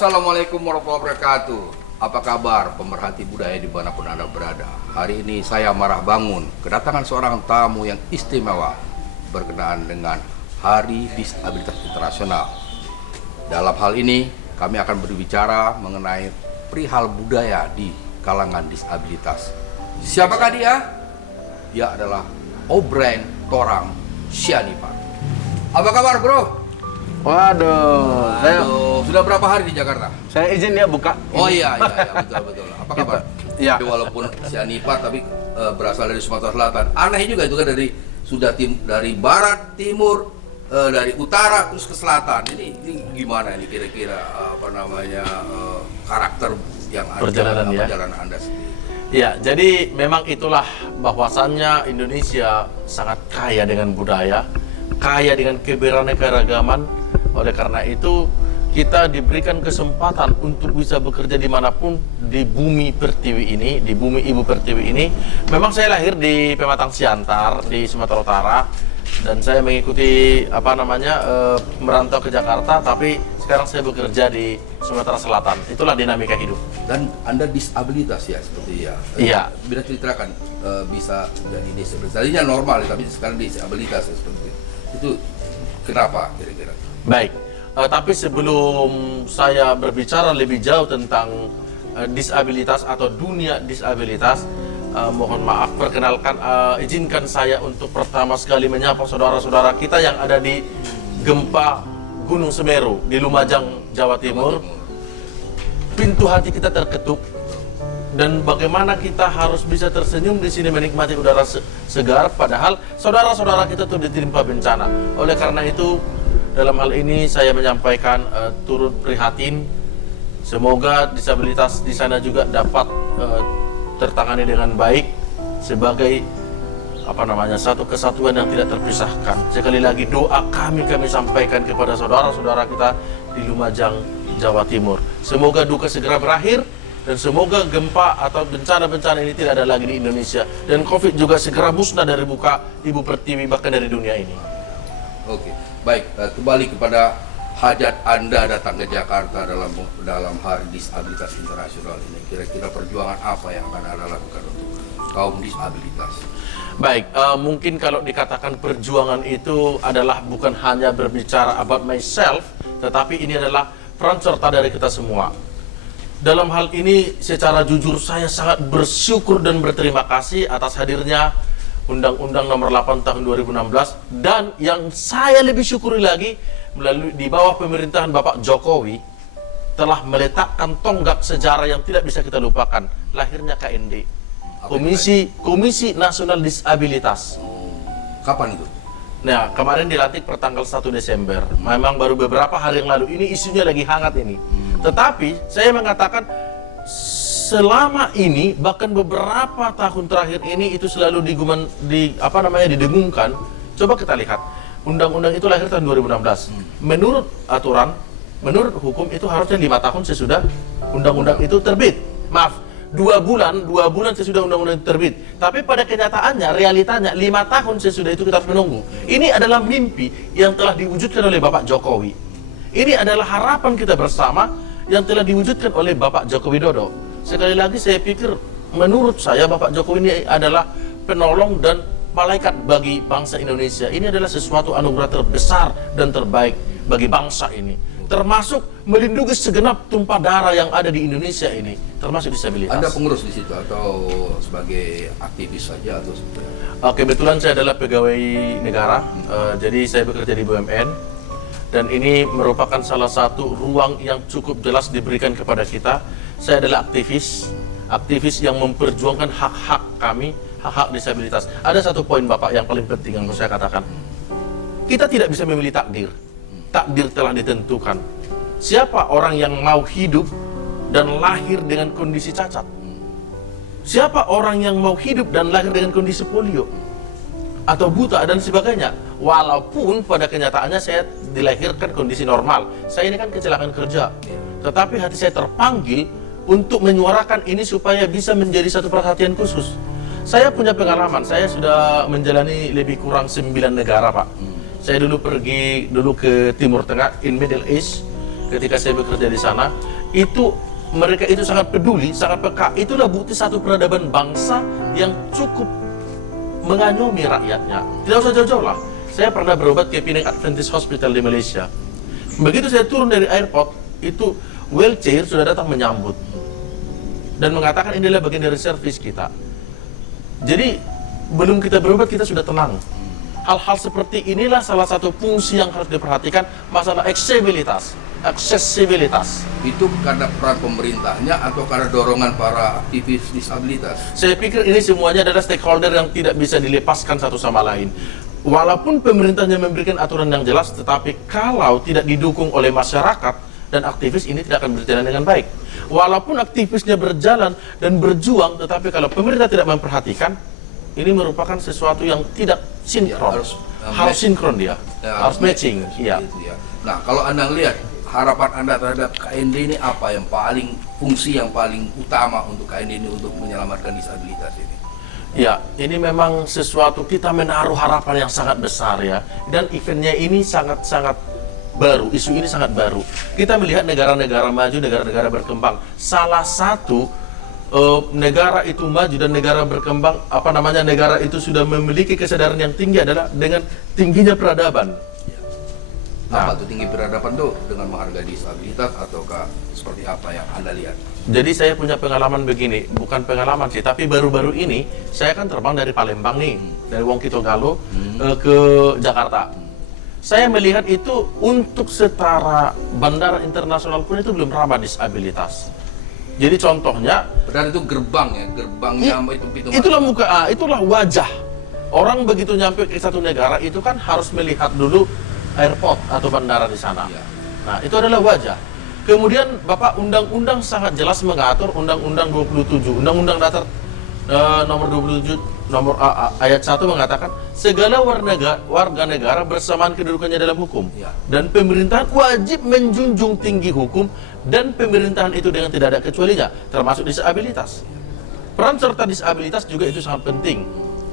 Assalamualaikum warahmatullahi wabarakatuh. Apa kabar pemerhati budaya dimanapun Anda berada? Hari ini saya Marah Bangun kedatangan seorang tamu yang istimewa berkenaan dengan Hari Disabilitas Internasional. Dalam hal ini kami akan berbicara mengenai perihal budaya di kalangan disabilitas. Siapakah dia? Dia adalah O'Brien Torang Sianipar. Apa kabar, bro? Waduh, Sudah berapa hari di Jakarta? saya izin ya buka. Oh iya, betul. Apa kabar? Iya. Jadi walaupun Sianipar tapi berasal dari Sumatera Selatan. Aneh juga itu kan dari barat, timur, dari utara terus ke selatan. Ini gimana ini kira-kira karakter yang ada perjalanan Anda sendiri? Ya, jadi memang itulah bahwasannya Indonesia sangat kaya dengan budaya, kaya dengan keberaneka-ragaman. Oleh karena itu kita diberikan kesempatan untuk bisa bekerja dimanapun di bumi Pertiwi ini, di bumi Ibu Pertiwi ini. Memang saya lahir di Pematang Siantar di Sumatera Utara dan saya mengikuti merantau ke Jakarta, tapi sekarang saya bekerja di Sumatera Selatan. Itulah dinamika hidup. Dan Anda disabilitas ya seperti ya? Iya. Bila ceritakan bisa jadi disabilitas. Tadinya normal tapi sekarang disabilitas ya, seperti itu. Itu kenapa kira-kira? Baik, tapi sebelum saya berbicara lebih jauh tentang disabilitas atau dunia disabilitas, mohon maaf, perkenalkan, izinkan saya untuk pertama sekali menyapa saudara-saudara kita yang ada di gempa Gunung Semeru di Lumajang, Jawa Timur. Pintu hati kita terketuk dan bagaimana kita harus bisa tersenyum di sini menikmati udara segar, padahal saudara-saudara kita tuh ditimpa bencana. Oleh karena itu, dalam hal ini saya menyampaikan turut prihatin. Semoga disabilitas di sana juga dapat tertangani dengan baik sebagai satu kesatuan yang tidak terpisahkan. Sekali lagi doa kami sampaikan kepada saudara-saudara kita di Lumajang, Jawa Timur. Semoga duka segera berakhir dan semoga gempa atau bencana-bencana ini tidak ada lagi di Indonesia dan COVID juga segera musnah dari muka Ibu Pertiwi bahkan dari dunia ini. Oke, baik, kembali kepada hajat Anda datang ke Jakarta dalam Hari Disabilitas Internasional ini. Kira-kira perjuangan apa yang akan Anda lakukan untuk kaum disabilitas? Baik, mungkin kalau dikatakan perjuangan itu adalah bukan hanya berbicara about myself, tetapi ini adalah peran serta dari kita semua. Dalam hal ini secara jujur saya sangat bersyukur dan berterima kasih atas hadirnya Undang-Undang Nomor 8 Tahun 2016, dan yang saya lebih syukuri lagi melalui di bawah pemerintahan Bapak Jokowi telah meletakkan tonggak sejarah yang tidak bisa kita lupakan, lahirnya KND, Komisi Nasional Disabilitas. Kapan itu? Nah, kemarin dilantik pertanggal 1 Desember. Memang baru beberapa hari yang lalu. Ini isunya lagi hangat ini. Tetapi saya mengatakan selama ini, bahkan beberapa tahun terakhir ini itu selalu didengungkan. Coba kita lihat, undang-undang itu lahir tahun 2016. Menurut aturan, menurut hukum itu harusnya 5 tahun sesudah undang-undang itu terbit. Maaf, 2 bulan sesudah undang-undang itu terbit. Tapi pada kenyataannya, realitanya 5 tahun sesudah itu kita harus menunggu. Ini adalah mimpi yang telah diwujudkan oleh Bapak Jokowi. Ini adalah harapan kita bersama yang telah diwujudkan oleh Bapak Joko Widodo. Sekali lagi saya pikir, menurut saya Bapak Jokowi ini adalah penolong dan malaikat bagi bangsa Indonesia. Ini adalah sesuatu anugerah terbesar dan terbaik bagi bangsa ini, termasuk melindungi segenap tumpah darah yang ada di Indonesia ini, termasuk disabilitas. Anda pengurus di situ atau sebagai aktivis saja atau seperti apa? Kebetulan saya adalah pegawai negara, jadi saya bekerja di BUMN. Dan ini merupakan salah satu ruang yang cukup jelas diberikan kepada kita. Saya adalah aktivis yang memperjuangkan hak-hak kami, hak-hak disabilitas. Ada satu poin Bapak yang paling penting yang mau saya katakan. Kita tidak bisa memilih takdir. Takdir telah ditentukan. Siapa orang yang mau hidup dan lahir dengan kondisi cacat? Siapa orang yang mau hidup dan lahir dengan kondisi polio? Atau buta dan sebagainya? Walaupun pada kenyataannya saya dilahirkan kondisi normal. Saya ini kan kecelakaan kerja. Tetapi hati saya terpanggil untuk menyuarakan ini supaya bisa menjadi satu perhatian khusus. Saya punya pengalaman, saya sudah menjalani lebih kurang 9 negara, Pak. Saya dulu pergi ke Timur Tengah, in Middle East, ketika saya bekerja di sana. itu mereka itu sangat peduli, sangat peka. Itulah bukti satu peradaban bangsa yang cukup mengayomi rakyatnya. Tidak usah jauh-jauh lah. Saya pernah berobat ke Penang Adventist Hospital di Malaysia. Begitu saya turun dari airport, itu wheelchair sudah datang menyambut dan mengatakan inilah bagian dari servis kita. Jadi belum kita berobat kita sudah tenang. Hal-hal seperti inilah salah satu fungsi yang harus diperhatikan, masalah aksesibilitas. Itu karena peran pemerintahnya atau karena dorongan para aktivis disabilitas? Saya pikir ini semuanya adalah stakeholder yang tidak bisa dilepaskan satu sama lain. Walaupun pemerintahnya memberikan aturan yang jelas, tetapi kalau tidak didukung oleh masyarakat dan aktivis, ini tidak akan berjalan dengan baik. Walaupun aktivisnya berjalan dan berjuang, tetapi kalau pemerintah tidak memperhatikan, ini merupakan sesuatu yang tidak sinkron. Harus sinkron dia, harus matching. Iya. Ya. Nah, kalau Anda lihat harapan Anda terhadap KND ini apa yang paling fungsi yang paling utama untuk KND ini untuk menyelamatkan disabilitas ini? Ya, ini memang sesuatu kita menaruh harapan yang sangat besar ya. Dan eventnya ini sangat-sangat baru, isu ini sangat baru. Kita melihat negara-negara maju, negara-negara berkembang. Salah satu negara itu maju dan negara berkembang, negara itu sudah memiliki kesadaran yang tinggi adalah dengan tingginya peradaban. Apa tuh tinggi peradaban tuh? Dengan menghargai disabilitas ataukah seperti apa yang Anda lihat? Jadi saya punya pengalaman begini, bukan pengalaman sih, tapi baru-baru ini saya kan terbang dari Palembang nih, dari Wong Kito Galo ke Jakarta. Saya melihat itu untuk setara bandara internasional pun itu belum ramah disabilitas. Jadi contohnya, padahal itu gerbang ya, gerbangnya itu pintu itulah itulah wajah. Orang begitu nyampe ke satu negara itu kan harus melihat dulu airport atau bandara di sana. Ya. Nah, itu adalah wajah. Kemudian Bapak undang-undang sangat jelas mengatur, Undang-Undang 27, Undang-Undang Dasar nomor 27 nomor ayat 1 mengatakan segala warga negara bersamaan kedudukannya dalam hukum. Ya. Dan pemerintahan wajib menjunjung tinggi hukum dan pemerintahan itu dengan tidak ada kecualinya, termasuk disabilitas. Peran serta disabilitas juga itu sangat penting.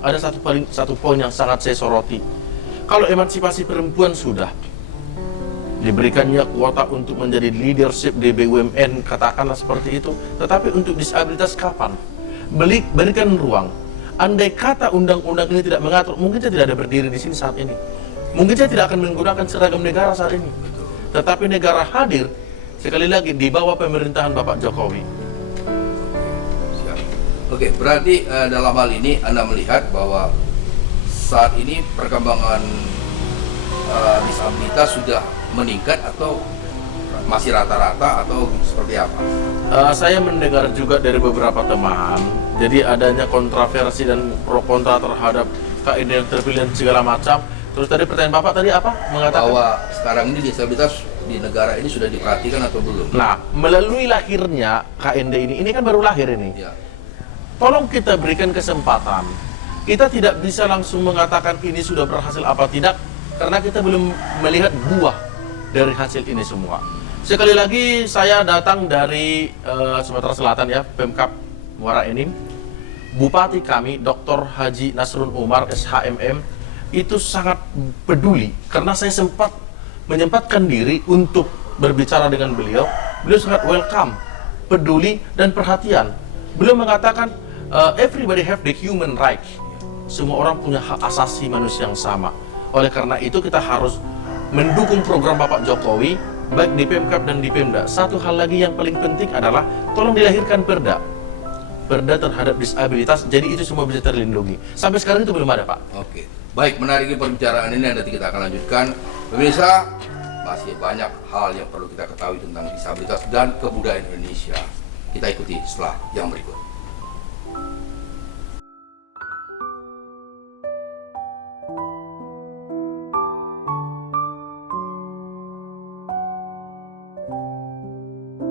Ada satu poin yang sangat saya soroti. Kalau emansipasi perempuan sudah diberikannya kuota untuk menjadi leadership di BUMN, katakanlah seperti itu, tetapi untuk disabilitas kapan? Berikan ruang. Andai kata undang-undang ini tidak mengatur, mungkin saya tidak ada berdiri di sini saat ini. Mungkin saya tidak akan menggunakan seragam negara saat ini. Tetapi negara hadir, sekali lagi, di bawah pemerintahan Bapak Jokowi. Siap. Oke, berarti dalam hal ini Anda melihat bahwa saat ini perkembangan disabilitas sudah meningkat atau masih rata-rata atau seperti apa? Saya mendengar juga dari beberapa teman, jadi adanya kontroversi dan pro kontra terhadap KND yang terpilih dan segala macam. Terus tadi pertanyaan Bapak tadi apa? Mengatakan bahwa sekarang ini disabilitas di negara ini sudah diperhatikan atau belum? Nah, melalui lahirnya KND ini kan baru lahir ini. Ya. Tolong kita berikan kesempatan. Kita tidak bisa langsung mengatakan ini sudah berhasil apa tidak, karena kita belum melihat buah dari hasil ini semua. Sekali lagi saya datang dari Sumatera Selatan ya, Pemkab Muara Enim. Bupati kami, Dr. Haji Nasrun Umar, SHMM, itu sangat peduli karena saya menyempatkan diri untuk berbicara dengan beliau. Beliau sangat welcome, peduli dan perhatian. Beliau mengatakan everybody have the human right. Semua orang punya hak asasi manusia yang sama. Oleh karena itu kita harus mendukung program Bapak Jokowi baik di Pemkab dan di Pemda. Satu hal lagi yang paling penting adalah tolong dilahirkan perda terhadap disabilitas, jadi itu semua bisa terlindungi. Sampai sekarang itu belum ada, Pak. Oke, baik, menarik perbincangan ini, nanti kita akan lanjutkan. Pemirsa, masih banyak hal yang perlu kita ketahui tentang disabilitas dan kebudayaan Indonesia. Kita ikuti setelah yang berikut.